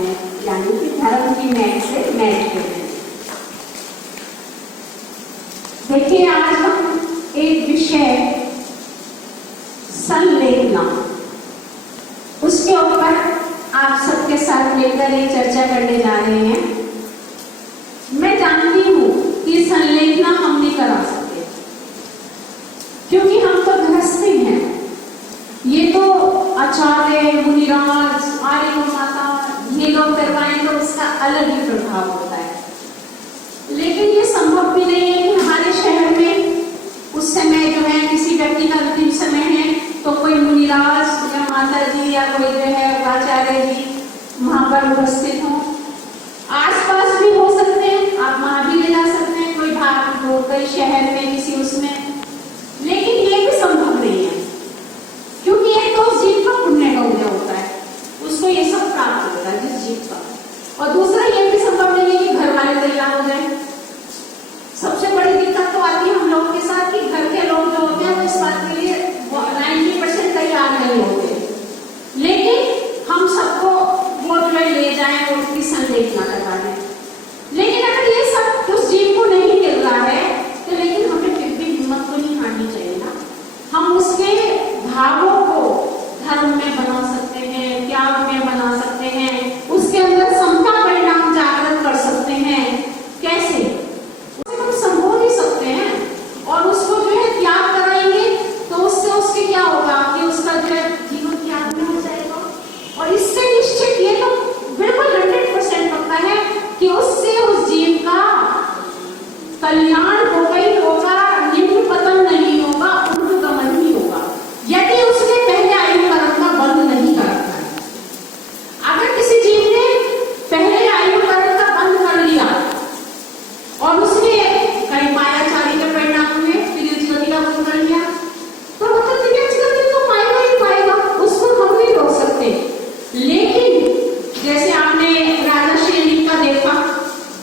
हैं, यानी कि धर्म की मैच से मैच करते हैं। देखिए, आज हम एक विषय संलेखना, उसके ऊपर आप सबके साथ मिलकर एक चर्चा करने जा रहे हैं। मैं जानती हूँ कि संलेखना हम नहीं करा सकते, क्योंकि हम तो गृहस्थी हैं। ये तो आचार्य, मुनिराज, आर्य माता, ये लोग करवाएं तो उसका अलग ही प्रभाव होता है। लेकिन ये संभव भी नहीं है कि हमारे शहर में उस समय जो है किसी व्यक्ति का अंतिम समय है तो कोई मुनिराज या माता जी या कोई जो है आचार्य जी वहां पर उपस्थित हो। आसपास भी हो सकते हैं, आप वहां भी ले जा सकते हैं, कोई भाग हो कई शहर में किसी उसमें, लेकिन ये भी संभव नहीं है, क्योंकि एक तो उस जीव का पुण्य का उदय होता है, उसको ये सब प्राप्त होता है जिस जीव का, और दूसरा ये भी संभव नहीं है कि घर वाले तैयार हो जाए। सबसे बड़ी दिक्कत तो आती है हम लोगों के साथ कि घर के लोग जो होते हैं वो इस बात के लिए 90% तैयार नहीं होते, लेकिन हम सबको वो जो ले जाए और उसकी संलेखना करवा दें। लेकिन अगर ये सब उस जीव को नहीं मिल रहा है तो लेकिन हमें फिर भी हिम्मत तो नहीं हारनी चाहिए ना। हम उसके भावों को धर्म में बना सकते हैं, त्याग में बना सकते हैं, उसके अंदर समता परिणाम जागृत कर सकते हैं। कैसे? उसे हम संबो नहीं सकते हैं, और उसको जो है त्याग कराएंगे तो उससे उसके क्या होगा कि उसका जो है जीवन त्याग में हो जाएगा, और इससे निश्चित ये तो बिल्कुल 100% पक्का है कि उससे उस जीव का कल्याण होगा ही होगा, निम्न पतन नहीं होगा, ऊर्ध्वगमन ही होगा, यदि उसने पहले आयु कर्म का बंध नहीं कर रखा है। अगर किसी जीव ने पहले आयु कर्म का बंध कर लिया और उसने कहीं मायाचारी के परिणाम में प्रियजगति का बंध कर लिया, तो मतलब प्रियजगति तो पाएगा ही पाएगा, उसको हम नहीं रोक सकते। लेकिन जैसे आपने राजा श्रेणी का देखा,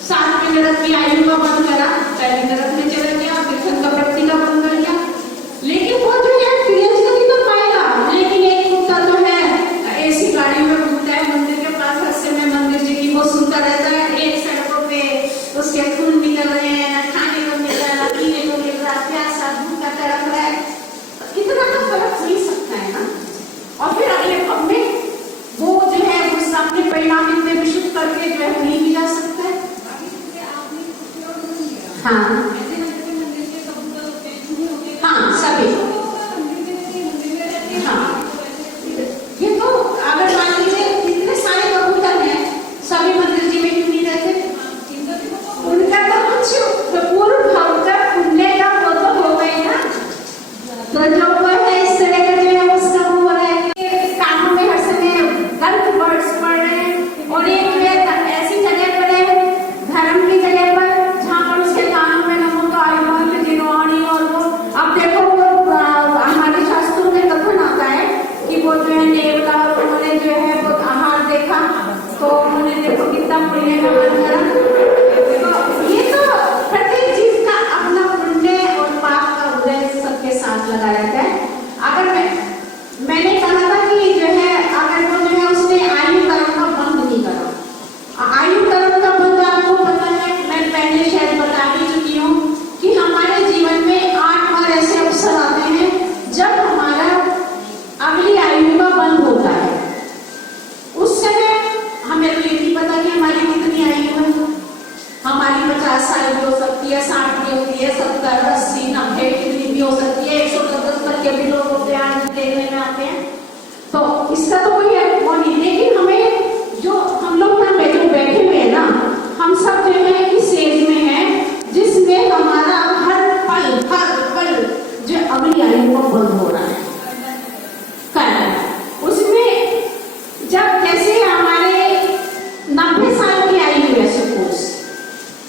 7वें नरक की आयु का बंध करा, पहले नरक में चला गया, फिर का व्यक्ति का बंध कर लिया, लेकिन वो जो है प्रियजगति तो पाएगा। लेकिन एक कुत्ता तो है ऐसी गाड़ी में घूमता है मंदिर के पास, रस्ते में मंदिर जी की वो सुनता रहता है, एक सड़कों पे उसके खून निकल रहे हैं, खाने को मिल रहा है, पीने को मिल रहा है, प्यासा भूखा तड़प रहा है, इतना तो फर्क हो ही सकता है ना। और फिर अगले पग में वो जो है उसका अपने परिणाम इतने विशुद्ध करके जो है नहीं भी जा सकता है। हाँ हाँ, सभी हाँ, ये तो अगर मान लीजिए इतने सारे कबूतर हैं, सभी मंदिर जी में क्यों नहीं रहते? उनका तो कुछ पूर्व भाव का पुण्य का वो तो हो गए ना, तो जो वो है इस तरह का जो है उसका वो हो रहा है कि कानों में हर समय गलत वर्ड्स पढ़ रहे हैं, और एक जो है ऐसी जगह पर है, धर्म की जगह पर, जहाँ पर उसके कानों में नमो तो आयुर्वेद जिनवाणी, और वो अब देखो वो हमारे शास्त्रों में कथन आता है कि वो जो है देवता उन्होंने जो है वो आहार देखा तो उन्होंने देखो कितना पुण्य का बन करा। तो ये तो प्रत्येक जीव का अपना पुण्य और पाप का उदय सबके साथ लगा रहता है। अगर मैंने कहा था कि जो है अगर वो जो है उसने आयु कर्म का बंध नहीं करा, आयु कर्म का बंध आपको पता है, मैं पहले शायद बता भी चुकी हूँ कि हमारे जीवन में 8 बार ऐसे अवसर आते हैं जब हमारा अगली आयु का बंध होता है। उस समय हमें तो ये नहीं पता कि हमारी कितनी आयु है, हमारी 50 साल भी हो सकती है, 60 भी होती है, 70, 80, 90 कितनी भी हो सकती है, 110 तक के भी लोग होते हैं आज देखने में आते हैं, तो इसका तो कोई वो नहीं। लेकिन हमें जो हम लोग ना जो बैठे हुए हैं ना, हम सब जो है इस एज में है जिसमें हमारा हर पल जो अगली आयु को बंद हो रहा है। उसमें जब जैसे हमारे 90 साल की आयु है सपोज,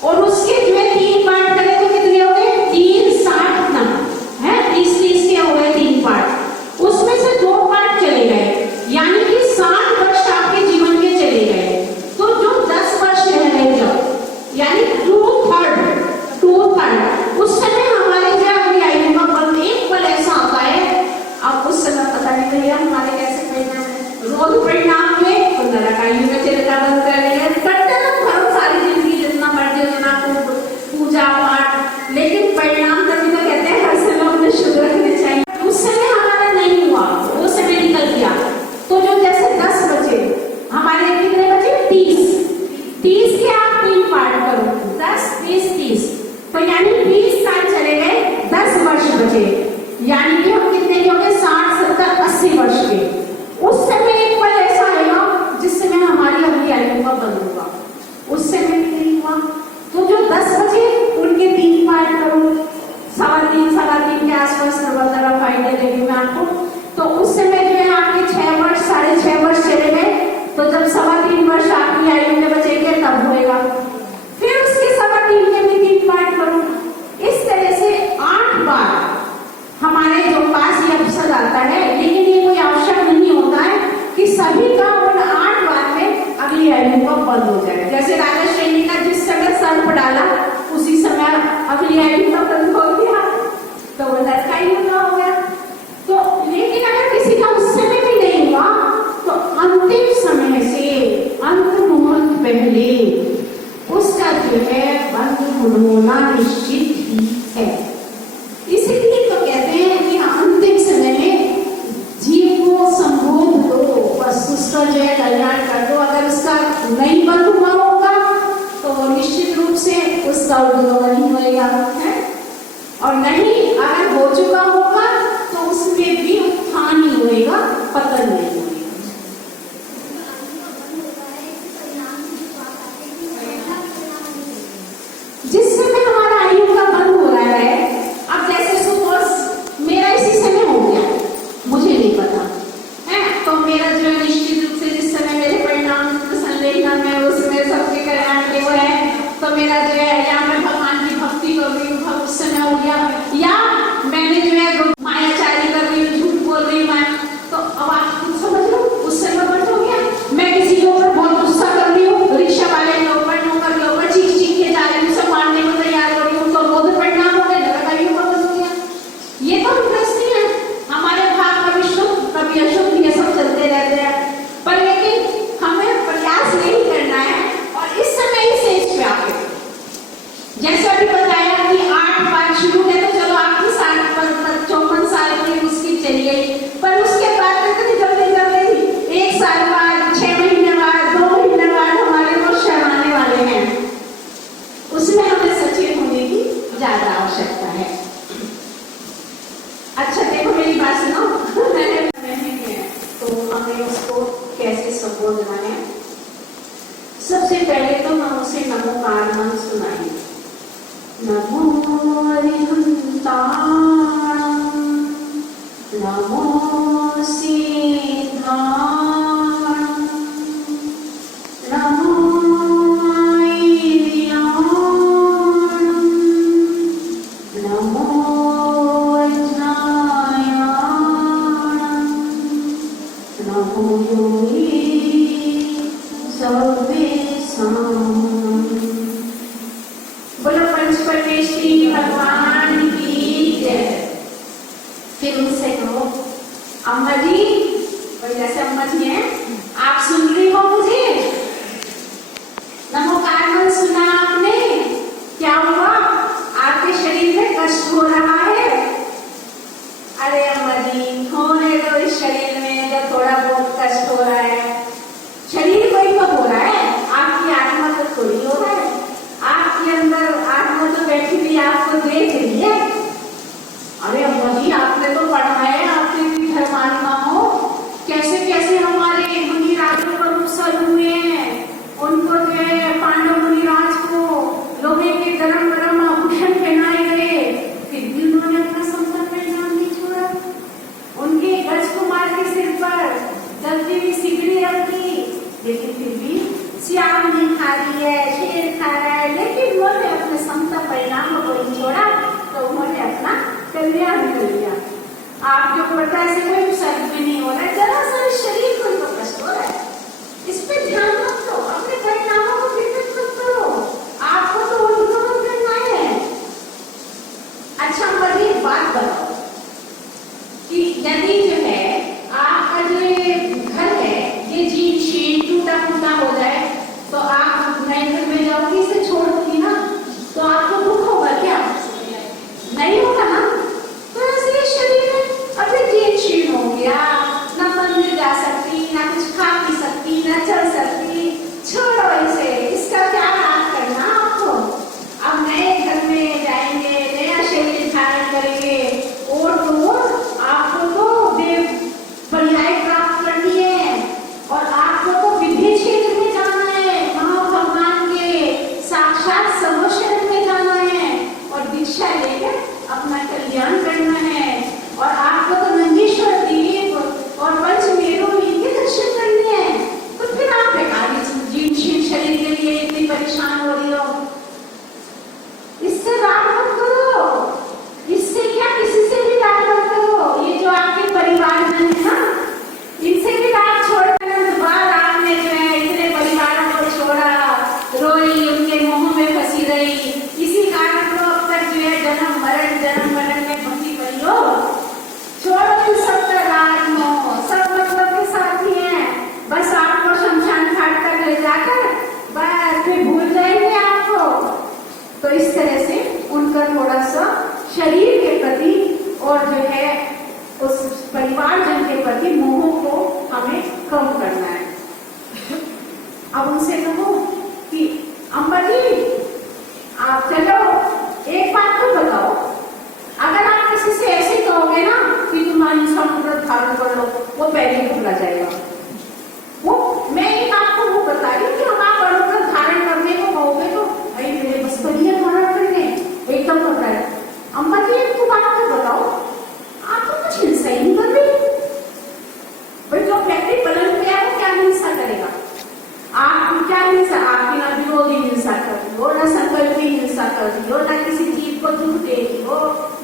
और उसके जो है 3 पार्ट करें तो कितने हो गए? 3, 60, 90 है, 30 के हो गए 3 पार्ट, उसमें से 2 पार्ट चले गए, यानी कि यानी 20 साल चले गए, 10 वर्ष बचे, यानी कि हम कितने के हो गए, 60, 70, 80 वर्ष के। उस समय एक पल ऐसा आएगा जिस समय हमारी अगली आयु का बंद होगा। उस समय भी नहीं हुआ तो जो 10 बचे उनके 3 पार्ट करो, 3.25 के आसपास जरा फायदे देगी मैं आपको। तो उस समय जो है आपके 6 वर्ष, 6.5 वर्ष चले गए, तो जब 3.25 वर्ष आपकी आयु में बचेंगे तब होएगा। फिर उसके 3.25 के भी 3 पार्ट करो। इस तरह से 8 बार हमारे जो पास ये अवसर आता है, लेकिन ये कोई आवश्यक नहीं होता है कि सभी का उन 8 बार में अगली आयु का बंद हो जाए। जैसे राजा श्रेणी का जिस समय सर्प डाला उसी समय अगली आयु का बंद हो गया, तो वो लड़का ही हो गया। तो लेकिन अगर किसी का उस समय भी नहीं हुआ तो अंतिम समय से अंत मुहूर्त पहले उसका जो है बंद होना निश्चित ही है। इसलिए तो कहते हैं कि अंतिम समय में जीव को संबोध दो, बस उसका जो है कल्याण कर दो। अगर उसका नहीं बंद हुआ होगा तो वो निश्चित रूप से उसका उद्योग नहीं होगा है, और नहीं अगर हो चुका होगा तो उसमें भी उत्थान ही होगा, पतन नहीं होगा। जिस समय हमारा आयु का बंद हो रहा है, अब जैसे सपोज मेरा इसी समय हो गया, मुझे नहीं पता है, तो मेरा जो है निश्चित रूप से जिस समय मेरे परिणाम संलेखन में उसमें सबके कल्याण के वो है, तो मेरा जो है या मैं भगवान की भक्ति कर रही हूँ उस समय हो गया, या मैंने जो है मायाचारी कर रही हूँ, झूठ बोल रही हूँ मैं, तो अब आप खुद समझ लो उस समय बंद हो गया। मैं किसी के ऊपर बहुत गुस्सा कर रही हूँ, रिक्शा वाले के ऊपर, नौकर के ऊपर चीख चीख के जा रही हूँ, सब मारने को तैयार हो रही हूँ, तो वो तो परिणाम हो गए, जगह का भी बंद हो गया। ये तो इंटरेस्टिंग है, हमारे भाग कभी शुभ कभी अशुभ ये सब चलते रहते हैं, पर लेकिन हमें प्रयास नहीं करना है और इस समय ही शेष पे आके जैसे अभी बताया कि 8 बार शुरू है, तो चलो आपकी 54 साल की उसकी चली गई, पर उसके बाद कितनी जल्दी जल्दी 1 साल बाद, 6 महीने बाद, 2 महीने बाद हमारे वो शरण आने वाले हैं। उसमें हमें सचेत होने की ज्यादा आवश्यकता है। अच्छा देखो मेरी बात सुनो, तो हमें उसको कैसे संबोधना है। सबसे पहले तो हम उसे नमोकार मंत्र सुनाएंगे। नमो अरिहंताणं, नमो सिद्धाणं, नमो ऐर्याणं, नमो अज्ञायाणं, नमो योगी सर्वेषां। बोलो पंचपरमेश्वरी भगवान की जय। फिर उनसे कहो अम्मा जी, और जैसे अम्मा जी हैं, आप सुन रही हो मुझे? नमोकार मंत्र सुना आपने? क्या हुआ? आपके शरीर में कष्ट हो रहा है? अरे अम्मा जी होने दो, इस शरीर में जब थोड़ा बहुत कष्ट हो रहा है, शरीर को ही तो हो रहा है, आपकी आत्मा तो थोड़ी हो रहा है। आपके अंदर आत्मा तो बैठी हुई आपको देख रही है। अरे अम्मा जी आपने तो पढ़ा है, आपने भी धर्मात्मा हो, कैसे कैसे हमारे मुनि राजों पर उत्सव हुए हैं, उनको जो है पांडव मुनि राज को लोहे के गरम गरम आभूषण पहनाए गए, फिर भी उन्होंने अपना संकल्प परिणाम नहीं छोड़ा। उनके गज कुमार के सिर पर जलती हुई सिकड़ी रखी, लेकिन फिर भी श्याम नहीं खा रही है, शेर खा रहा है, लेकिन उन्होंने अपने संकल्प परिणाम को नहीं छोड़ा, तो उन्होंने अपना कल्याण कर लिया। आपके ऊपर ऐसे कोई उपसर्ग भी नहीं हो रहा है, जरा सा शरीर को तो कष्ट हो रहा है, इस पे ध्यान मत दो, अपने परिणामों को विकृत मत करो, आपको तो उनको करना है। अच्छा मुझे एक बात बताओ कि यदि जो है आपका जो घर है ये जीर्ण शीर्ण टूटा फूटा हो जाए, तो आप नए घर में जाओगी, इसे छोड़ दूंगी ना, तो आपको दुख होगा क्या? नहीं होगा ना। तो ऐसे शरीर में अभी जीर्ण शीर्ण हो गया, न मंदिर जा सकती शरीर के प्रति और जो है उस परिवारजन के प्रति मोह को हमें कम करना है। अब उनसे कहो कि अम्बा जी आप चलो एक बात तो बताओ, अगर आप किसी से ऐसे कहोगे ना कि तुम्हारी व्रत धारण कर लो, वो पहले ही भूला जाएगा। वो मैं एक आपको वो बता रही हूँ कि हम आप व्रत धारण करने को कहोगे तो भाई मेरे बस पर ही धारण करने एकदम होता है। अम्बा जी एक बात तो बताओ, आप तो कुछ हिंसा ही नहीं कर रही भाई, जो व्यक्ति पलंग पे है वो क्या हिंसा करेगा? आप क्या हिंसा, आपकी ना विरोधी हिंसा कर दी हो, ना संकल्प की हिंसा कर दी हो, ना किसी चीज को दुख दे दी हो,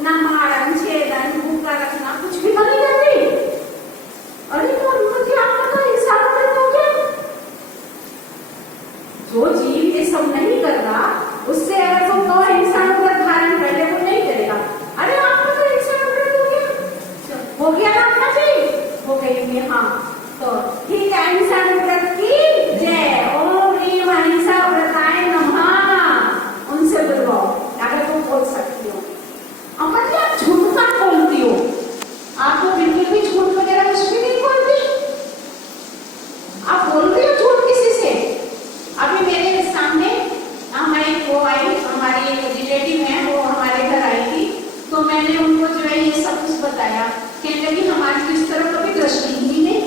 ना मारण छेदन भूखा रखना, कुछ भी नहीं कर रही। अरे तो मुझे आपका तो हिंसा कर दो क्या? जो जीव ये सब नहीं कर रहा उससे अगर तुम तो हिंसा धारण कर ले, वो नहीं करेगा। अरे आपको तो हिंसा हो गया ना आपका जी, हो गई हाँ, तो ठीक है अहिंसा व्रत की जय, ओम ह्रीम अहिंसा व्रताय नमः, उनसे बुलवाओ अगर वो बोल सकती हो। अब मतलब आप झूठ का बोलती हो, आप तो बिल्कुल भी झूठ वगैरह कुछ भी नहीं बोलती, आप बोलती हो झूठ किसी से? अभी मेरे सामने हमारी वो आई, हमारी एक रिलेटिव है, वो हमारे घर आई थी, तो मैंने उनको जो है ये सब कुछ बताया, कहने लगी हमारी इस तरफ कभी दृष्टि ही नहीं।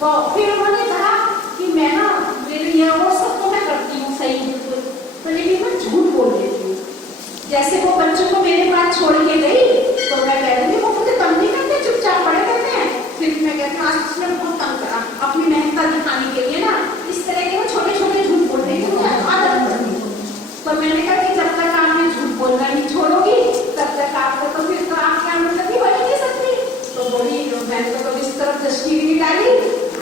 तो फिर उन्होंने कहा कि मैं ना ये वो सब तो मैं करती हूँ सही बिल्कुल, तो लेकिन मैं झूठ बोल देती हूँ। जैसे वो बच्चों को मेरे पास छोड़ के गई तो मैं कह रही वो मुझे तंग नहीं करते, चुपचाप पड़े रहते हैं। फिर मैं कहती हूँ आज उसने बहुत तंग करा अपनी महत्ता दिखाने के लिए ना, इस तरह के वो छोटे छोटे झूठ बोलने की मुझे आदत पड़ती। तो मैंने कहा कि जब तक आपने झूठ बोलना नहीं छोड़ोगी तब तक आपको तो फिर तो आप क्या मतलब ही बन नहीं सकती। तो बोली मैंने तो कभी इस तरफ दृष्टि भी नहीं डाली,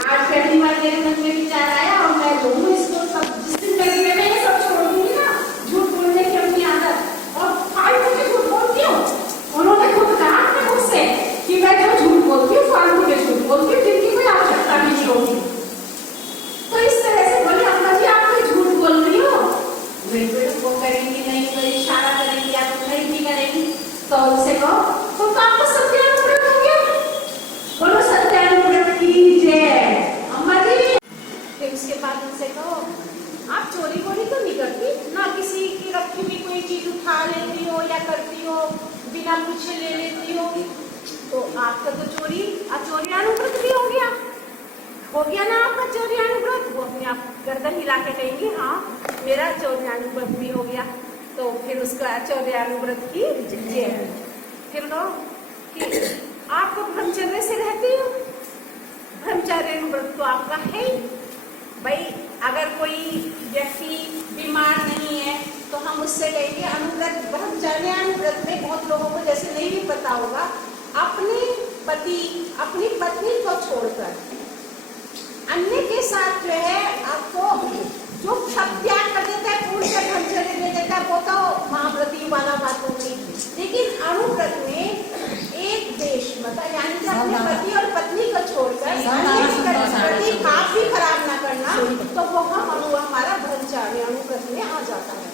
आज पहली बार मेरे मन में विचार आया और मैं दोनों इसको सब जिस दिन मैं ये सब छोड़ दूंगी ना, झूठ बोलने की अपनी आदत और फालतू के झूठ बोलती हूँ। उन्होंने खुद कहा अपने मुझसे कि मैं जो झूठ बोलती हूँ फालतू के झूठ बोलती हूँ, जिनकी कोई आवश्यकता भी नहीं होगी। तो इस तरह से बोले अम्मा जी आप कोई झूठ बोल रही हो, वो करेंगी नहीं, तो इशारा करेंगी या तो नहीं भी करेंगी, तो उनसे कहो तो आपको सत्यानुव्रत हो गया, बोलो सत्यानुव्रत की जय अम्मा जी। फिर उसके बाद उनसे कहो आप चोरी वोरी तो नहीं करती ना, किसी की रखी हुई कोई चीज उठा लेती हो या करती हो, बिना पूछे ले लेती हो, तो आपका तो चोरियानुव्रत भी हो गया ना आपका चोरियानुव्रत। वो अपने आप गर्दन हिला के कहेंगे हाँ मेरा चोरियानुव्रत भी हो गया, तो फिर उसका चोरियानुव्रत की जय। फिर कहो कि आप तो ब्रह्मचर्य से रहती हो, ब्रह्मचर्यानुव्रत तो आपका है भाई। अगर कोई व्यक्ति बीमार नहीं है तो हम उससे कहेंगे अनुव्रत, ब्रह्मचर्यानुव्रत में बहुत लोगों को जैसे नहीं भी पता होगा, अपने पति अपनी पत्नी को छोड़कर अन्य के साथ जो है आपको जो सब त्याग कर देता है, पूर्ण का ब्रह्मचर्य दे देता है, वो तो महाव्रती वाला बात होगी। लेकिन अनुव्रत में एक देश मतलब यानी कि अपने पति और पत्नी को छोड़कर प्रति आप भी खराब ना करना, तो वो हमारा ब्रह्मचर्य अनुव्रत में आ जाता है।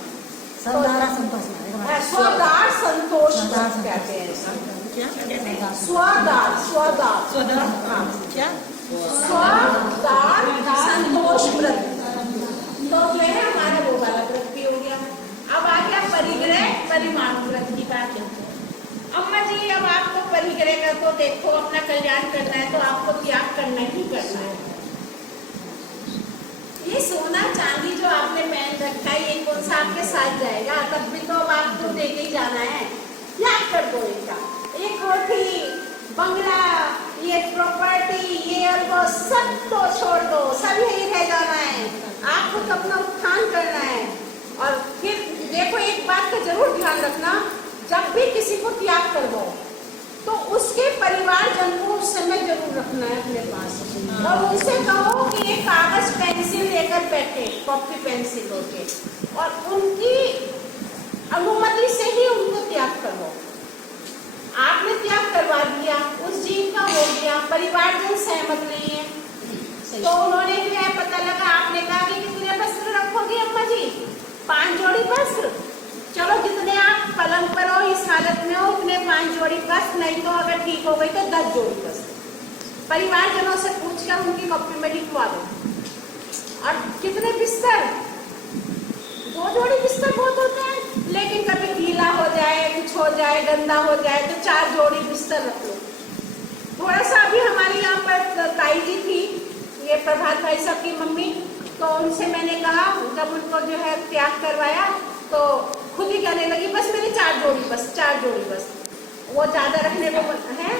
स्वदार संतोष कहते हैं, स्वदार संतोष व्रत, तो जो है हमारा वो वाला व्रत भी हो गया। अब आ गया परिग्रह परिमाण व्रत की बात। अम्मा जी अब आपको परिग्रह का तो देखो अपना कल्याण करना है तो आपको त्याग करना ही करना है। ये सोना चांदी जो आपने पहन रखा है ये कौन सा आपके साथ जाएगा, तब भी तो अब आपको लेके ही जाना है, त्याग कर दो इनका। एक कोठी बंगला ये प्रॉपर्टी ये और वो सब तो छोड़ दो, सब यही रह जाना है, आपको तो अपना उत्थान करना है। और फिर देखो एक बात का जरूर ध्यान रखना, जब भी किसी को त्याग करवाओ तो उसके परिवारजन को उस समय जरूर रखना है अपने पास, और उनसे कहो कि ये कागज पेंसिल लेकर बैठे, कॉपी पेंसिल होके, और उनकी अनुमति से ही उनको त्याग करवाओ। आपने त्याग करवा दिया, उस जीव का हो गया, परिवारजन सहमत नहीं है, तो उन्होंने जो है पता लगा आपने कहा कि कितने वस्त्र रखोगे अम्मा जी, 5 जोड़ी वस्त्र, चलो जितने आप पलंग पर हो इस हालत में बस, नहीं तो अगर ठीक हो गई तो 10 जोड़ी बस। परिवारजनों से पूछकर उनकी कॉपी में लिखवा दो। और कितने बिस्तर, 2 जोड़ी बिस्तर बहुत होते हैं, लेकिन कभी गीला हो जाए, कुछ हो जाए, गंदा हो जाए तो 4 जोड़ी बिस्तर रख लो। थोड़ा सा अभी हमारे यहाँ पर ताई जी थी, ये प्रभात भाई साहब की मम्मी, तो उनसे मैंने कहा, जब उनको जो है त्याग करवाया तो खुद ही कहने लगी बस मेरी 4 जोड़ी बस, 4 जोड़ी बस। वो ज्यादा रखने को है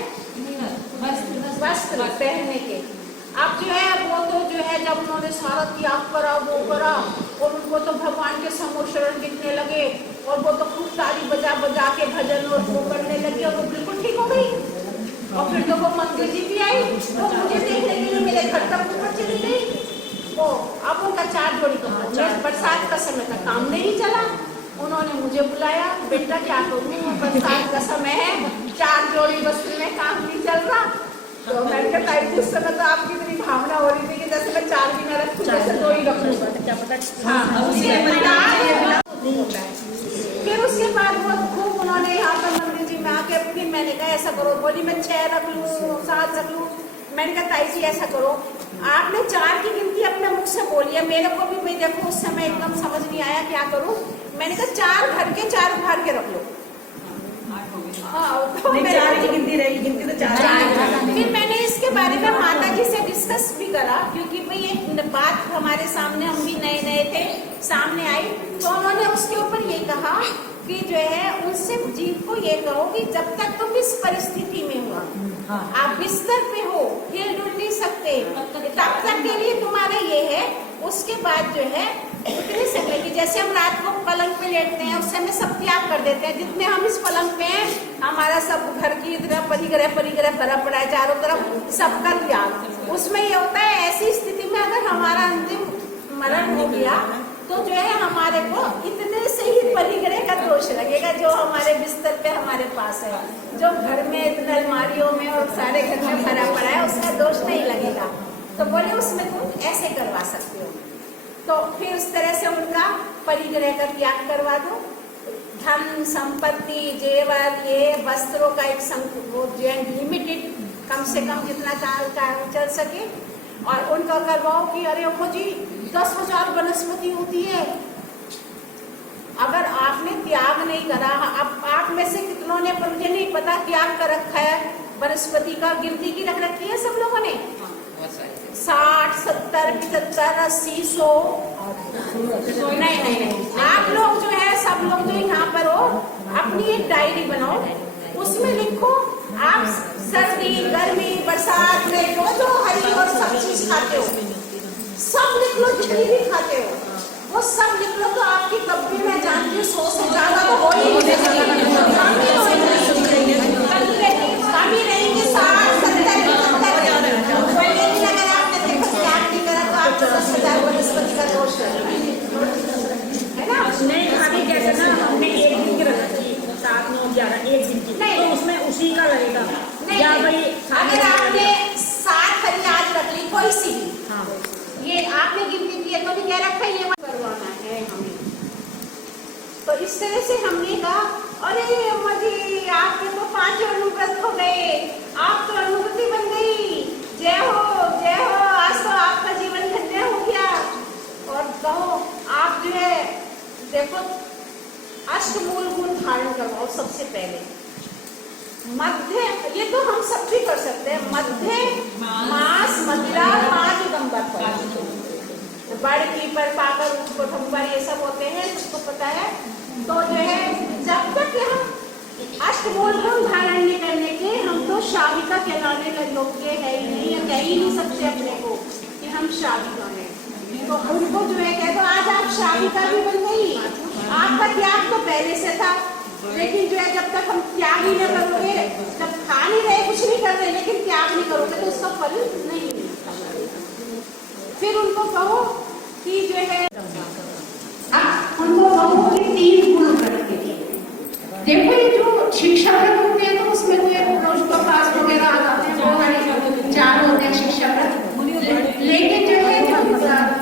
वस्त्र पहनने के। अब जो है वो तो जो है जब उन्होंने सारा त्याग करा, वो करा, और उनको तो भगवान के समोशरण दिखने लगे, और वो तो खूब ताली बजा बजा के भजन और वो करने लगी, और वो बिल्कुल ठीक हो गई। और फिर तो वो मंदिर जी भी आई, वो मुझे देखने के लिए मेरे घर तक ऊपर चली गई। वो अब उनका 4 जोड़ी का बरसात का समय था, काम नहीं चला। उन्होंने मुझे बुलाया, बेटा क्या करूँ, बरसात का समय है, 4 जोड़ी वस्त्र में काम नहीं चल रहा। तो मैंने कहा ताई उस समय तो आपकी इतनी भावना हो रही थी कि जैसे मैं 4 भी न रखूँ, जैसे 2 ही रखूँगा, क्या पता। फिर उसके बाद वो खूब उन्होंने यहाँ पर मंदिर जी में आके, फिर मैंने कहा ऐसा करो, बोली मैं 6 रख लूँ, 7 रख लूँ। मैंने कहा ताई जी ऐसा करो, आपने 4 की गिनती अपने मुख से बोली है, मेरे को भी भाई देखो उस समय एकदम समझ नहीं आया क्या करूँ। मैंने कहा 4 घर के 4 उभार के रख लो। तो 4 की गिनती रही, गिनती तो 4। फिर मैंने इसके बारे में माता जी से डिस्कस भी करा, क्योंकि भाई एक बात हमारे सामने, हम भी नए नए थे, सामने आई, तो उन्होंने उसके ऊपर ये कहा कि जो है उनसे जीव को ये कहो कि जब तक तुम इस परिस्थिति में हो, आप बिस्तर पे हो, हिल डुल नहीं सकते, तब तक के लिए तुम्हारा ये है। उसके बाद जो है उतने समय की, जैसे हम रात को पलंग पे लेटते हैं, उस समय सब त्याग कर देते हैं, जितने हम इस पलंग पे हैं, हमारा सब घर की इतना परिग्रह भरा पड़ा है चारों तरफ, सबका त्याग। उसमें ये होता है ऐसी स्थिति में अगर हमारा अंतिम मरण हो गया तो जो है हमारे को इतने से ही परिग्रह का दोष लगेगा, जो हमारे बिस्तर पे हमारे पास है, जो घर में इतने अलमारियों में और सारे घर में भरा पड़ा है, उसका दोष नहीं लगेगा। तो बोले उसमें तुम ऐसे करवा सकते हो। तो फिर उस तरह से उनका परिग्रह का त्याग करवा दो। धन संपत्ति जेवर ये वस्त्रों का एक लिमिटेड, कम से कम जितना काम चल सके, और उनका करवाओ कि अरे अम्मो जी 10,000 वनस्पति होती है, अगर आपने त्याग नहीं करा, अब आप में से कितनों ने, मुझे नहीं पता, त्याग कर रखा है वनस्पति का, गिनती की रख रखी है सब लोगों ने, 60, 70, 75, 80, 100। नहीं, आप लोग जो है, सब लोग जो यहाँ पर हो, अपनी एक डायरी बनाओ, उसमें लिखो आप सर्दी गर्मी बरसात में जो हरी और सब चीज खाते हो, सब लिख लो, जितनी भी खाते हो वो सब लिख लो। तो आपकी कभी, मैं जानती हूँ 100 से ज्यादा तो हो ही नहीं, कमी रहेंगे 60, 70, 75। लेकिन अगर आपने देखो त्याग नहीं करा तो आपको 10,000 वनस्पति का दोष है ना। नहीं खाली कैसे ना, हमने एक दिन की रखी 7, 9, 11 एक दिन की, नहीं तो उसमें उसी का लगेगा। या भाई अगर आपने 7 हरी आज रख ली कोई सी भी, हाँ, ये आपने गिनती की है तो क्या रखा है, ये करवाना है हमें। तो इस तरह से हमने कहा अरे अम्मा जी आपके तो 5 अनुव्रत हो गए, आप तो अनुभूति बन गई, जय हो, आज तो आपका जीवन धन्य हो गया। और कहो आप जो है देखो अष्टमूल गुण धारण करवाओ सबसे पहले। मध्य, ये तो हम सब भी कर सकते हैं, मध्य मांस मदिरा 5 दिगंबर पर, बड़ पीपर पाकर कुटुम्बर ये सब होते हैं, सबको पता है। तो जो है जब तक हम अष्टमूल गुण धारण नहीं करने के, हम तो शाविका कहलाने योग्य है ही नहीं, या कह ही नहीं सकते अपने को कि हम शाविका हैं। तो उनको जो है कह दो आज आप शाविका भी बन गई, आपका त्याग तो पहले से था, लेकिन जो है जब तक हम त्याग ही न करोगे, जब खा नहीं रहे कुछ नहीं कर रहे लेकिन त्याग नहीं करोगे तो उसका फल नहीं मिलता। फिर उनको कहो कि जो है, अब उनको कहो कि 3 गुण रखते हैं। देखो ये जो शिक्षा व्रत होते हैं तो उसमें कोई रोज का पास वगैरह आ जाते हैं, वो हमारे 4 होते हैं शिक्षा व्रत, लेकिन जो है जो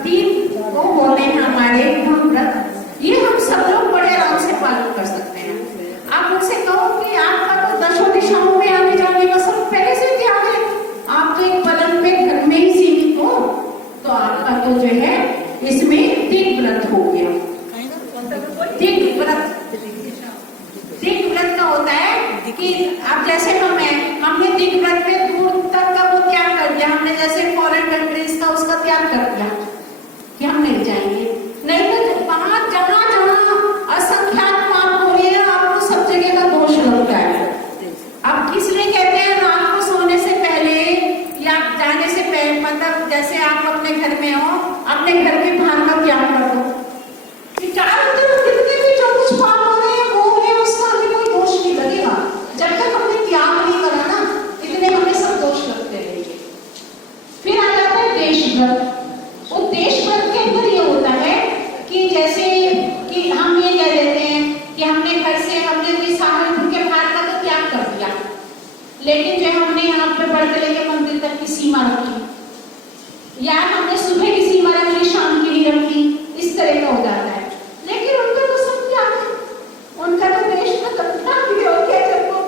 3 वो होते हैं हमारे गुण व्रत, ये हम सब लोग बड़े आराम से पालन कर सकते हैं। आप उनसे कहो कि आपका तो 10 दिशाओं व्रत हो गया। दिग व्रत, दिग व्रत का होता है कि अब जैसे हमने दिग व्रत पे दूर तक का वो त्याग कर दिया, हमने जैसे फॉरेन कंट्रीज का उसका त्याग कर दिया कि हम नहीं जाएंगे, नहीं तो वहां जहां जहां असंख्यात पाप हो रही है आपको सब जगह का दोष लगता है। अब इसलिए कहते हैं रात को सोने से पहले या जाने से पहले, मतलब जैसे आप अपने घर में हो, अपने घर के बाहर का त्याग कर दो। चारों तरफ कितने भी जो कुछ पाप हो रहे हैं वो है, उसका हमें कोई दोष नहीं लगेगा जब तक हमने त्याग नहीं करा ना, इतने हमें सब दोष लगते रहेंगे। फिर आ जाता है देशव्रत। वो देशव्रत के अंदर ये होता है कि जैसे कि हम ये कह देते हैं कि हमने घर से हमने कोई सामान के बाहर का तो त्याग कर दिया, लेकिन जो हमने यहाँ पे बड़तले के मंदिर तक की सीमा रखी, या हमने सुबह की सीमा रखी, शाम की नहीं रखी, इस तरह का हो जाता है। लेकिन उनका तो सब त्याग है, उनका तो देश में कटना भी हो गया जब वो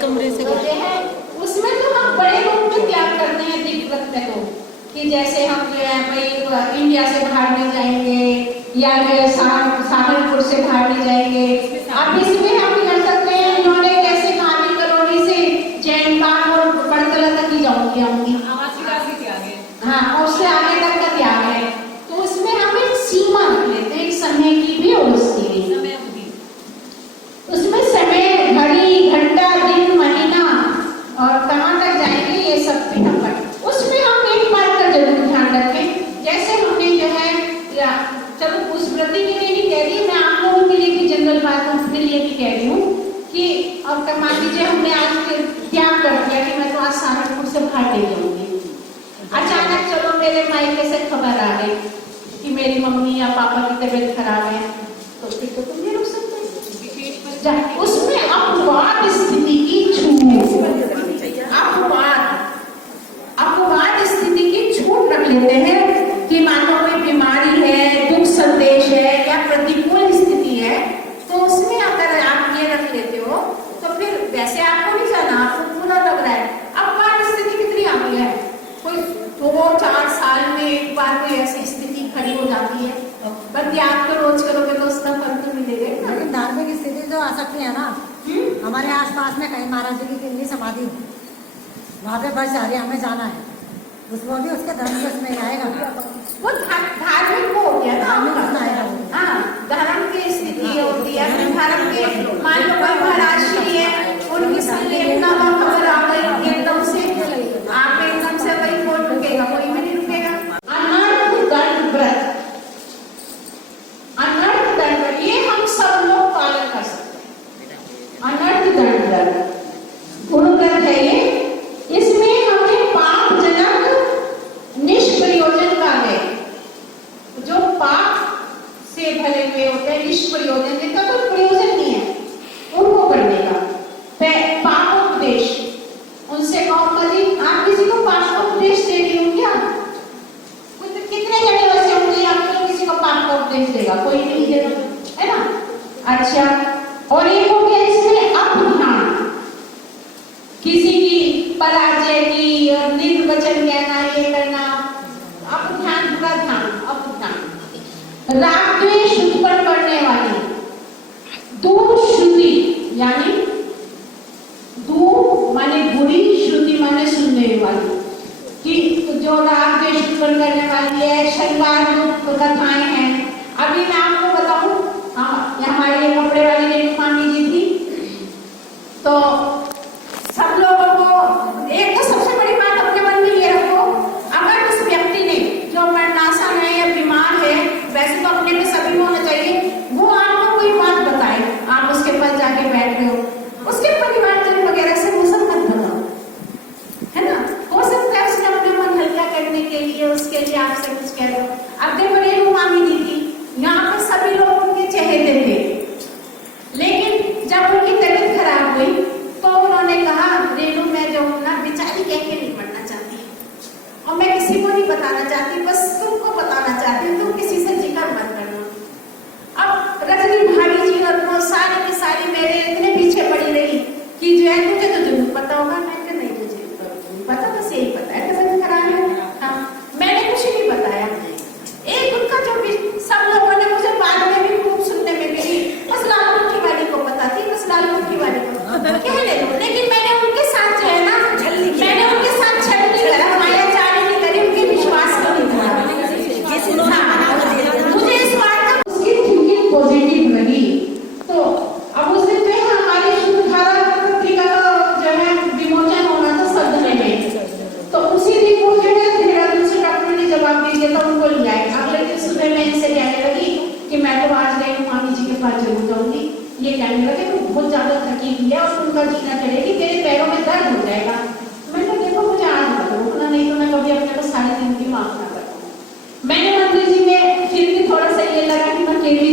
कमरे से है, उसमें तो हम बड़े रूप में त्याग करते हैं दिग व्रत में, तो कि जैसे हम जो है भाई इंडिया से बाहर नहीं जाएंगे या जो है सामलपुर से बाहर नहीं जाएंगे। अब इसमें हम कर सकते हैं, इन्होंने कैसे काली कॉलोनी से जैन बाग और बड़तला तक ही जाऊंगी हाँ, उससे आगे तक का त्याग है। तो उसमें हम एक सीमा रख लेते हैं, एक समय की भी और उसकी भी। उसमें समय, घड़ी, घंटा, दिन, महीना और कहाँ तक जाएंगे ये सब भी हम उसमें हम एक बात का जरूर ध्यान रखें। जैसे हमने जो है, चलो उस व्रती के लिए नहीं कह रही, मैं आप लोगों के लिए भी जनरल बात अपने लिए भी कह रही हूँ कि अब मान लीजिए हमने आज त्याग कर दिया कि मैं तो आज सारनपुर से बाहर नहीं जाऊंगी। अचानक चलो मेरे मायके से खबर आ गई कि मेरी मम्मी या पापा की तबीयत खराब है, तो फिर तो तुम नहीं रुक सकते। उसमें अपवाद स्थिति की छूट, अपवाद स्थिति की छूट रख लेते हैं कि मानो कोई बीमारी है, दुख संदेश है या प्रतिकूल स्थिति है, तो उसमें अगर आप ये रख लेते हो तो फिर वैसे आपको नहीं जाना, आपको पूरा लग रहा है। अपवाद स्थिति कितनी आ गई है, कोई 2-4 साल में एक बार कोई ऐसी स्थिति खड़ी हो जाती है, पर त्याग तो रोज करोगे तो उसका फल तो मिलेगा। लेकिन धार्मिक स्थिति जो आ सकती है ना, हमारे आसपास में कहीं महाराज जी की कितनी समाधि हो, वहाँ पे बस जा रही हमें जाना है, उसको भी उसके धर्म के उसमें आएगा, वो धार्मिक हो गया ना, हाँ धर्म की स्थिति होती है। धर्म के मान लो कोई महाराज जी है, उनकी संलेपना का खबर आ गई एकदम से, आप एकदम से वही कौन रुकेगा, कोई भी नहीं रुकेगा। अनर्थ दंड व्रत, अनर्थ दंड व्रत ये हम सब लोग पालन कर सकते हैं। अनर्थ दंड व्रत गुरु व्रत है ये, इसमें हमें पाप जनक निष्प्रयोजन का है, जो पाप से भरे हुए होते हैं, निष्प्रयोजन जिनका कोई प्रयोजन नहीं है उनको करने का। पापोपदेश, उनसे कहो जी आप किसी को पापोपदेश दे रही हो क्या? कितने जने वैसे होंगे आपको किसी को पापोपदेश देगा, कोई नहीं देगा, है ना। अच्छा, और एक हो गया इसमें अपध्यान, किसी की पराजय की और निर्वचन कहना, ये करना, अपध्यान, बुरा ध्यान, अपध्यान। राग द्वेष उत्पन्न करने वाली दुश्रुति, यानी दू माने बुरी, श्रुति माने सुनने वाली, कि जो राग द्वेष उत्पन्न करने वाली है, शृंगार रूप कथाएं हैं। अभी मैं आपको बताऊं, हमारी कपड़े वाली रेणु मामी जी थी, तो सब लोगों को एक तो सबसे बड़ी बात अपने मन में ये रखो, अगर उस व्यक्ति ने जो मरनासा है या बीमार है, वैसे तो अपने में सभी को होना चाहिए, वो आपको कोई बात बताए, आप उसके पास जाके बैठ रहे हो, उसके परिवारजन वगैरह से वो सब मत बताओ, है ना। हो सकता है उसने अपना मन हल्का करने के लिए उसके लिए आपसे कुछ कह रहे हो। अब देखो रेणु मामी दी थी, यहाँ पे सभी लोग उनके चहेते थे, लेकिन जब उनकी तबीयत खराब हुई तो उन्होंने कहा रेणु मैं जो हूँ ना बेचारी कह के नहीं मरना चाहती, और मैं किसी को नहीं बताना चाहती, बस तुमको बताना चाहती हूँ, तुम किसी से जिक्र मत करना। अब रजनी भाभी जी और वो सारी की सारी मेरे इतने पीछे पड़ी रही कि जो है तुझे तो जरूर पता होगा, मैं नहीं, मुझे पता, बस यही पता है तबीयत खराब है। हाँ, मैंने कुछ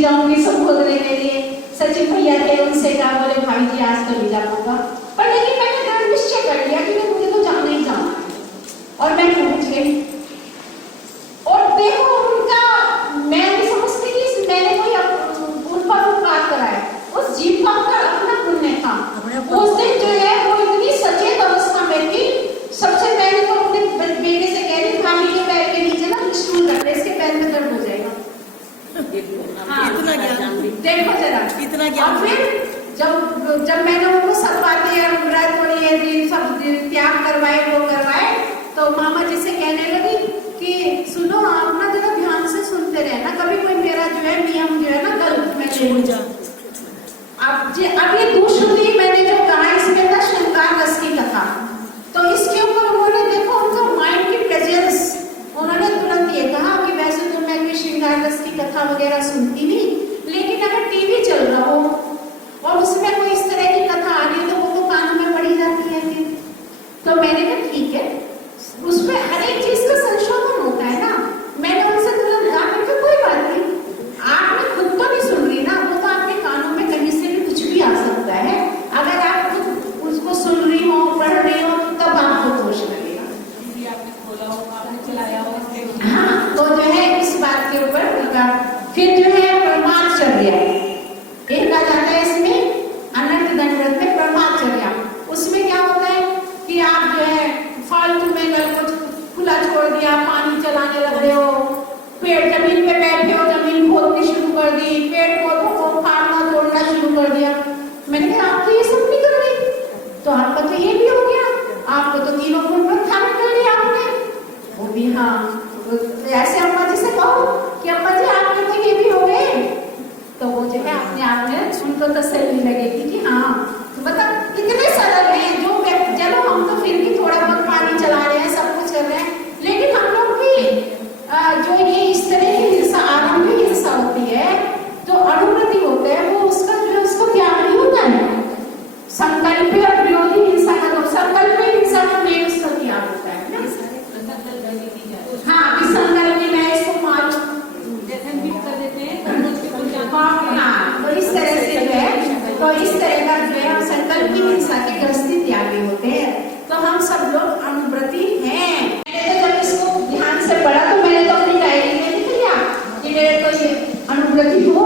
जाऊंगी संबोधने के लिए। सचिन भैया थे, उनसे कहा, बोले भाई जी आज तो नहीं जा पाऊंगा, पर लेकिन मैंने दृढ़ निश्चय कर लिया कि मुझे तो जाना ही जाना है, और मैं पहुंच गई। और देखो उनका, मैं नहीं समझती कि मैंने कोई उन पर उपकार करा है, उस जीव का उनका अपना पुण्य था। उस दिन जो है वो इतनी सचेत अवस्था में थी, सबसे पहले तो अपने बेटे से कह रही भाभी के पैर के नीचे ना स्टूल रख ले, इसके पैर में दर्द हो जाएगा। हाँ, देखो जरा इतना और फिर जब मैंने उनको सब बातें व्रत और ये दिन सब त्याग करवाए, वो करवाए, तो मामा जी से कहने लगी कि सुनो आप ना जरा ध्यान से सुनते रहना, कभी कोई मेरा जो है नियम जो है ना गलत मैं छोड़ जा। अब ये दूसरी मैंने जो कहा इसमें था श्रृंगार रस की कथा, तो इसके ऊपर उन्होंने देखो उनका माइंड की प्रेजेंस, उन्होंने तुरंत ये कहा कि वैसे तो मैं कोई श्रृंगार रस की कथा वगैरह सुनती नहीं, लेकिन अगर टीवी चल रहा हो और उसमें कोई इस तरह की कथा आ रही है तो वो तो कानों में पड़ी जाती है फिर। तो मैंने कहा ठीक है, उसमें हर एक चीज का संशोधन होता है ना। मैंने उनसे तुरंत कहा कि कोई बात नहीं, आपने खुद तो नहीं सुन रही ना, वो तो आपके कानों में कहीं से भी कुछ भी आ सकता है, अगर आप खुद उसको सुन रही हो, पढ़ रही हो, तब आपको दोष लगेगा। आपने खोला हो, आपने चलाया हो, हाँ, तो जो है इस बात के ऊपर लगा। फिर जो है ब्रह्मचर्य, एक आ जाता है इसमें अनंत दंडवत में ब्रह्मचर्य। उसमें क्या होता है कि आप जो है फालतू में अगर कुछ खुला छोड़ दिया, पानी चलाने लग रहे हो, पेड़ जमीन पे बैठे हो, जमीन खोदनी शुरू कर दी, पेड़ पौधों को उखाड़ना तोड़ना शुरू कर दिया। मैंने कहा आप तो ये सब नहीं कर रही, तो आपका तो ये भी हो गया, आपको तो तीनों गुण पर धारण कर लिया आपने। वो भी हाँ, ऐसे अम्मा जी से कहो कि अम्मा जी आपके तो ये भी हो गए, तो वो जो है अपने आप में उनको तसल्ली लगेगी कि हाँ मतलब कितने सरल हैं जो व्यक्ति। चलो हम तो फिर भी थोड़ा बहुत पानी चला रहे हैं, सब कुछ कर रहे हैं, लेकिन हम लोग भी जो ये इस तरह की हिंसा, आरंभिक हिंसा होती है, जो अनुमति होता है, वो उसका जो है उसको त्याग नहीं होता है। संकल्प और विरोधी हिंसा का, तो संकल्प हिंसा का मेन उसका त्याग होता है ना। हाँ, विसंकल्प मैं इसको मारूं कर देते हैं, तो इस तरह से जो है, तो इस तरह का जो है संकल्प की हिंसा के ग्रस्ती त्यागी होते हैं। तो हम सब लोग अनुव्रती हैं। मैंने तो जब इसको ध्यान से पढ़ा तो मैंने तो अपनी डायरी में लिख लिया कि मेरे तो ये अनुव्रती हो।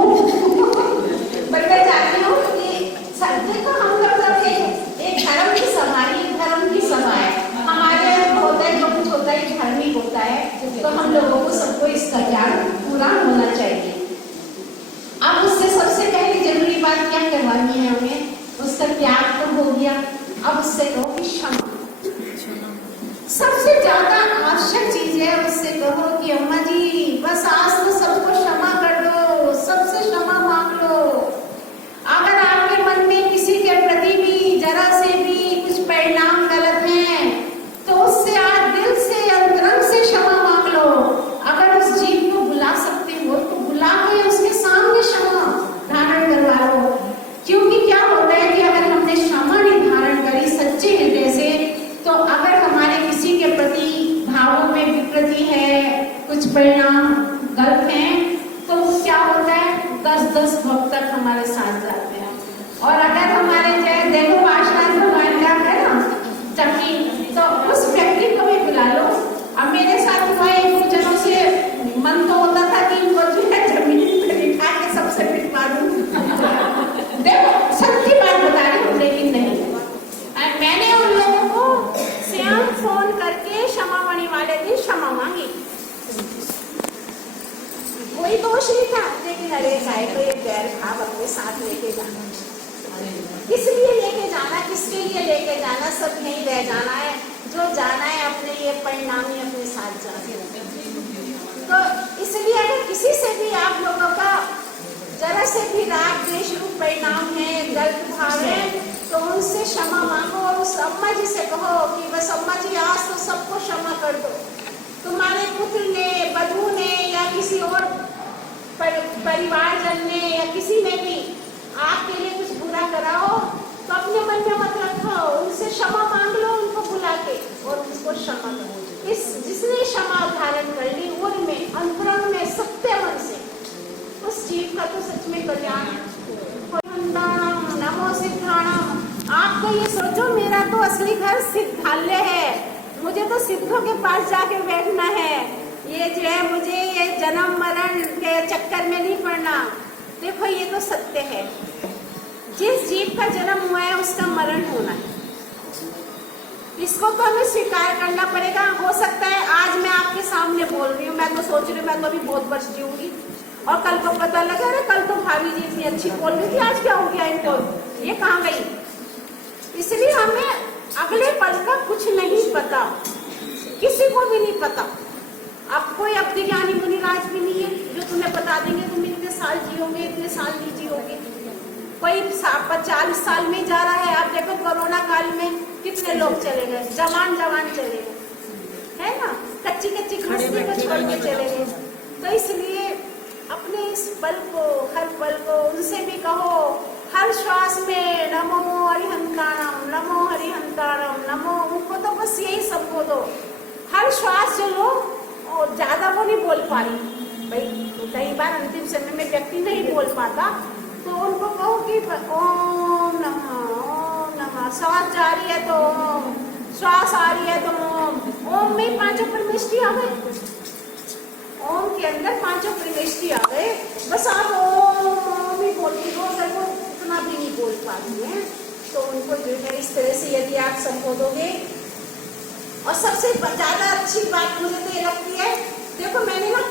पर मैं चाहती हूँ कि देखो हम लोग जब एक धर्म की सभा है, हमारे होता है जो कुछ होता है धार्मिक होता है, तो हम लोगों को सबको इसका ज्ञान पूरा होना चाहिए। अब उससे सबसे पहली जरूरी बात क्या करवानी है हमें, उसका त्याग तो हो गया, अब उससे कहो कि क्षमा। सबसे ज्यादा आवश्यक चीज है, उससे कहो कि अम्मा जी बस आज तो सबको क्षमा कर दो, सबसे क्षमा मांग लो। अगर आपके मन में किसी के प्रति भी जरा से भी कुछ परिणाम गलत है, तो उससे आज दिल से अंतरंग से क्षमा मांग लो। अगर उस जीव को बुला सकते हो तो बुला के उसके सामने क्षमा धारण करवा लो। क्योंकि क्या होता है कि अगर हमने क्षमा नहीं धारण करी सच्चे हृदय से, तो अगर हमारे किसी के प्रति भावों में विकृति है, कुछ परिणाम गलत हैं, तो क्या होता है 10-10 भक्त तक हमारे साथ जाते हैं। और अगर हमारे चाहे देखो पार्षद भगवान का है ना चक्की, तो उस व्यक्ति को भी बुला लो। अब मेरे साथ हुआ एक गुरुजनों से मन तो होता था कि इनको जो है जमीन पे बिठा के सबसे पिटवा दूं। देखो सच्ची बात बता रही हूँ, लेकिन नहीं, मैंने उन लोगों को स्वयं फोन करके क्षमामणि वाले दिन क्षमा मांगी। कोई दोष नहीं था, लेकिन अरे गाय को ये गैर भाव अपने साथ लेके जाना, किस लिए लेके जाना, किसके लिए लेके जाना, सब नहीं रह जाना है, जो जाना है अपने ये परिणामी अपने साथ जाना। तो इसलिए अगर किसी से भी आप लोगों का जरा से भी राग द्वेष रूप परिणाम है, गलत भाव है, तो उनसे क्षमा मांगो और उस अम्मा जी से कहो कि बस अम्मा जी आज तो सबको क्षमा कर दो। तुम्हारे पुत्र ने, बधू ने या किसी और परिवारजन ने या किसी ने भी आपके लिए कुछ बुरा करा हो, तो अपने मन में मत रखो, उनसे क्षमा मांग लो, उनको बुला के और उसको क्षमा करो। जिसने क्षमा धारण कर ली, उनमें अंतरंग में सत्य मन से उस जीव का तो उसमें कल्याण। नमो सिद्धाणम। आप तो ये सोचो मेरा तो असली घर सिद्धालय है, मुझे तो सिद्धों के पास जाके बैठना है। ये जो है मुझे ये जन्म मरण के चक्कर में नहीं पड़ना। देखो ये तो सत्य है, जिस जीव का जन्म हुआ है उसका मरण होना है, इसको तो हमें स्वीकार करना पड़ेगा। हो सकता है आज मैं आपके सामने बोल रही हूँ, मैं तो सोच रही हूँ मैं तो अभी बहुत वर्ष जीऊंगी, और कल को पता लगा अरे कल तो भाभी जी इतनी अच्छी बोल रही थी, आज क्या हो गया इनको, ये कहाँ गई। इसलिए हमें अगले पल का कुछ नहीं पता, किसी को भी नहीं पता। अब कोई अब्दी ज्ञानी मुनिराज भी नहीं है जो तुम्हें बता देंगे तुम इतने साल जियोगे, इतने साल नहीं जियोगे। कोई 40 साल में जा रहा है। आप देखो कोरोना काल में कितने लोग चले गए, जवान चले गए, है ना, कच्ची गृहस्थी को छोड़ के चले गए। तो इसलिए अपने इस पल को, हर पल को उनसे भी कहो, हर श्वास में नमो हरिहंतारम, नमो हरिहंतारम, नमो, उनको तो बस यही सबको दो। हर श्वास जो लो, और ज्यादा वो नहीं बोल पा रही भाई, कई बार अंतिम समय में व्यक्ति नहीं बोल पाता, तो उनको कहो कि ओम नमः, श्वास जा रही है तो ओम, श्वास आ रही है तो ओम। ओम में 5 परमेष्टि आ गए, ओम के अंदर 5 परमेष्टि आ गए। बस आप ओम ही बोलती हो, अगर वो इतना भी नहीं बोल पा रही है तो उनको जो है इस तरह से यदि आप संबोधोगे। और सबसे ज्यादा अच्छी बात मुझे तो ये लगती है, देखो मैंने ना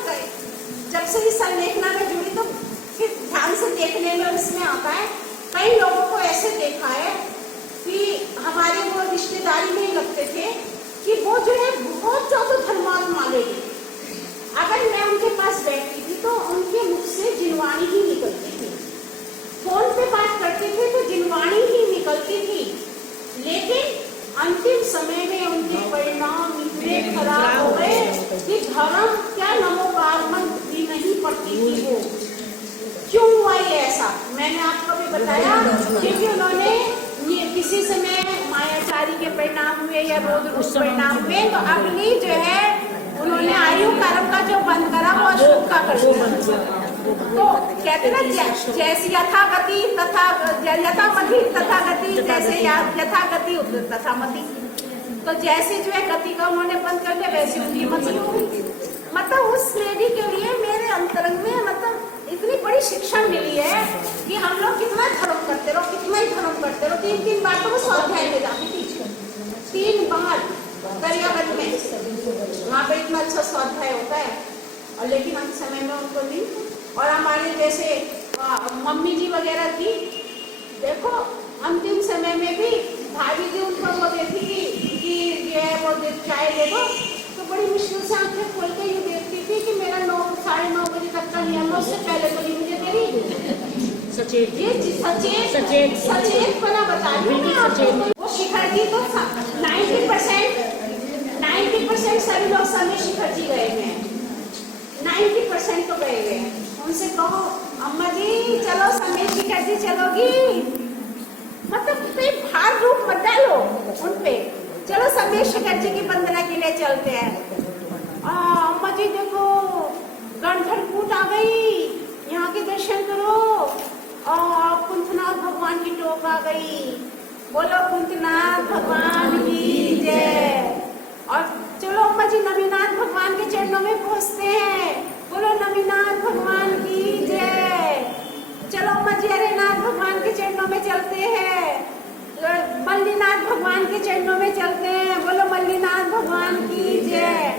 जब से इस संलेखना में जुड़ी तो फिर ध्यान से देखने में इसमें आता है, कई लोगों को ऐसे देखा है कि हमारे वो रिश्तेदारी में लगते थे कि वो जो है बहुत ज्यादा धर्मात्मा लेगी। अगर मैं उनके पास बैठती थी तो उनके मुख से जिनवाणी ही निकलती थी, फोन पे बात करते थे तो जिनवाणी ही निकलती थी, लेकिन अंतिम समय में उनके परिणाम इतने खराब हो गए कि धर्म क्या नमोकार मंत्र भी नहीं पढ़ती थी वो। क्यों हुआ ये ऐसा, मैंने आपको भी बताया, क्योंकि उन्होंने किसी समय मायाचारी के परिणाम हुए या रोध परिणाम हुए, तो अगली जो है उन्होंने आयु कर्म का जो बंद करा वो अशुभ का कर दिया। तो कहते ना जैसी यथागति तथा यथामति तथा गति, जैसे यथागति तथामति, तो जैसे जो है गति का उन्होंने बंद कर दिया वैसे उनकी मति हो गई। मतलब उस लेडी के लिए मेरे अंतरंग में मतलब इतनी बड़ी शिक्षा मिली है कि हम लोग कितना धर्म करते रहो, कितना ही धर्म करते रहो। 3 बार तो वो स्वाध्याय में जाती थी, 3 बार दरियागंज में, वहाँ पे इतना अच्छा स्वाध्याय होता है, और लेकिन हम समय में उनको नहीं। और हमारे जैसे मम्मी जी वगैरह थी, देखो अंतिम समय में भी भाभी जी उनको वो देती कि ये वो चाय दे दो, तो बड़ी मुश्किल से आंखें खोल के ये देखती थी कि मेरा 9 साढ़े 9 बजे तक का नियम है, उससे पहले तो नहीं मुझे दे रही। सचेत बना बता रही हूँ मैं आपको। वो शिखर जी तो 90% सभी लोग समय शिखर जी गए हैं, 90% तो गए हुए हैं। उनसे कहो अम्मा जी चलो समय शिखर जी चलोगी, मतलब कोई भार रूप मत डालो उनपे, चलो समय शिखर जी की वंदना के लिए चलते हैं। अम्मा जी देखो गणधर कूट आ गई, यहाँ के दर्शन करो, और कुंथनाथ भगवान की टोक आ गई, बोलो कुंथनाथ भगवान की जय। और चलो अम्मा जी नवीनाथ भगवान के चरणों में पहुँचते हैं, बोलो नवीनाथ भगवान की जय। चलो अम्मा जी हरेनाथ भगवान के चरणों में चलते हैं, मल्लीनाथ भगवान के चरणों में चलते हैं, बोलो मल्लीनाथ भगवान की जय।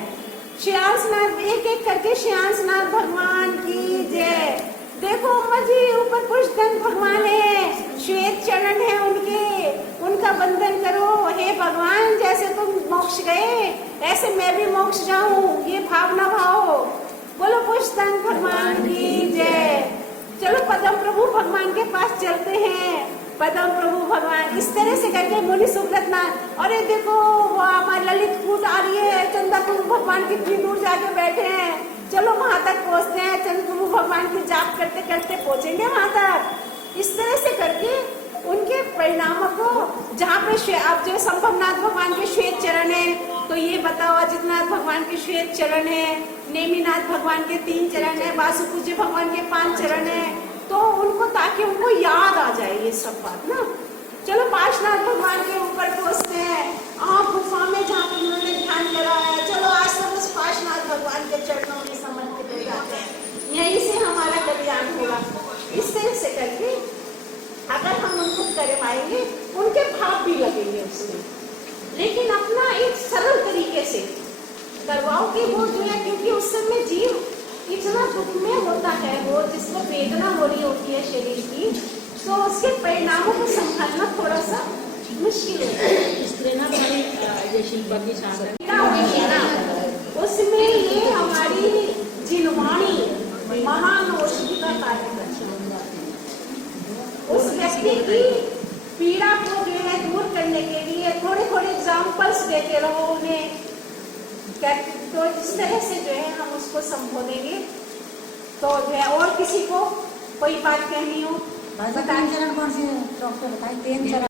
श्रेयांसनाथ, एक एक करके श्रेयांसनाथ भगवान की जय। देखो अम्मा जी ऊपर पुष्पदंत भगवान है, श्वेत चरण है उनके, उनका वंदन करो। हे भगवान जैसे तुम मोक्ष गए ऐसे मैं भी मोक्ष जाऊं, ये भावना भाव। बोलो पुष्पदंत भगवान की जय। चलो पद्म प्रभु भगवान के पास चलते हैं, पद्म प्रभु भगवान, इस तरह से करके मुनि सुब्रतनाथ। अरे देखो वो हमारी ललित कूट आ रही है, चंदा प्रभु भगवान कितनी दूर जाके बैठे हैं, चलो वहां तक पहुंचते हैं, चंद्र प्रभु भगवान की जाप करते करते पहुंचेंगे वहां तक। इस तरह से करके उनके परिणामों को, जहाँ पे आप जो संभवनाथ भगवान के श्वेत चरण है, तो ये बताओ अजितनाथ भगवान के श्वेत चरण है, नेमिनाथ भगवान के 3 चरण है, वासुपूज्य भगवान के 5 चरण है, तो उनको, ताकि उनको याद आ जाए ये सब बात ना। चलो पार्श्वनाथ भगवान के ऊपर पहुंचते हैं, गुफा में जहाँ पर उन्होंने ध्यान कराया, चलो आज सब उस पार्श्वनाथ भगवान के चरणों में समर्पित हो जाते हैं, यहीं से हमारा कल्याण होगा। इस तरह से करके अगर हम उनको करवाएंगे, उनके भाव भी लगेंगे उसमें, लेकिन अपना एक सरल तरीके से करवाओ कि वो जो है, क्योंकि उस समय जीव इतना दुख में होता है, वो जिसको वेदना हो रही होती है शरीर की, तो उसके परिणामों को संभालना थोड़ा सा मुश्किल है। इसलिए ना हमारी ये शिल्पा की शासन उसमें ये हमारी जिनवाणी महान औषधि का कार्य करती है। उस व्यक्ति की पीड़ा को जो है दूर करने के लिए थोड़े थोड़े एग्जाम्पल्स देते रहो उन्हें, तो इस तरह से जो है हम उसको संबोधेंगे। तो जो है और किसी को कोई बात कहनी हो, तीन चरण कौन सी डॉक्टर बताए? तीन चरण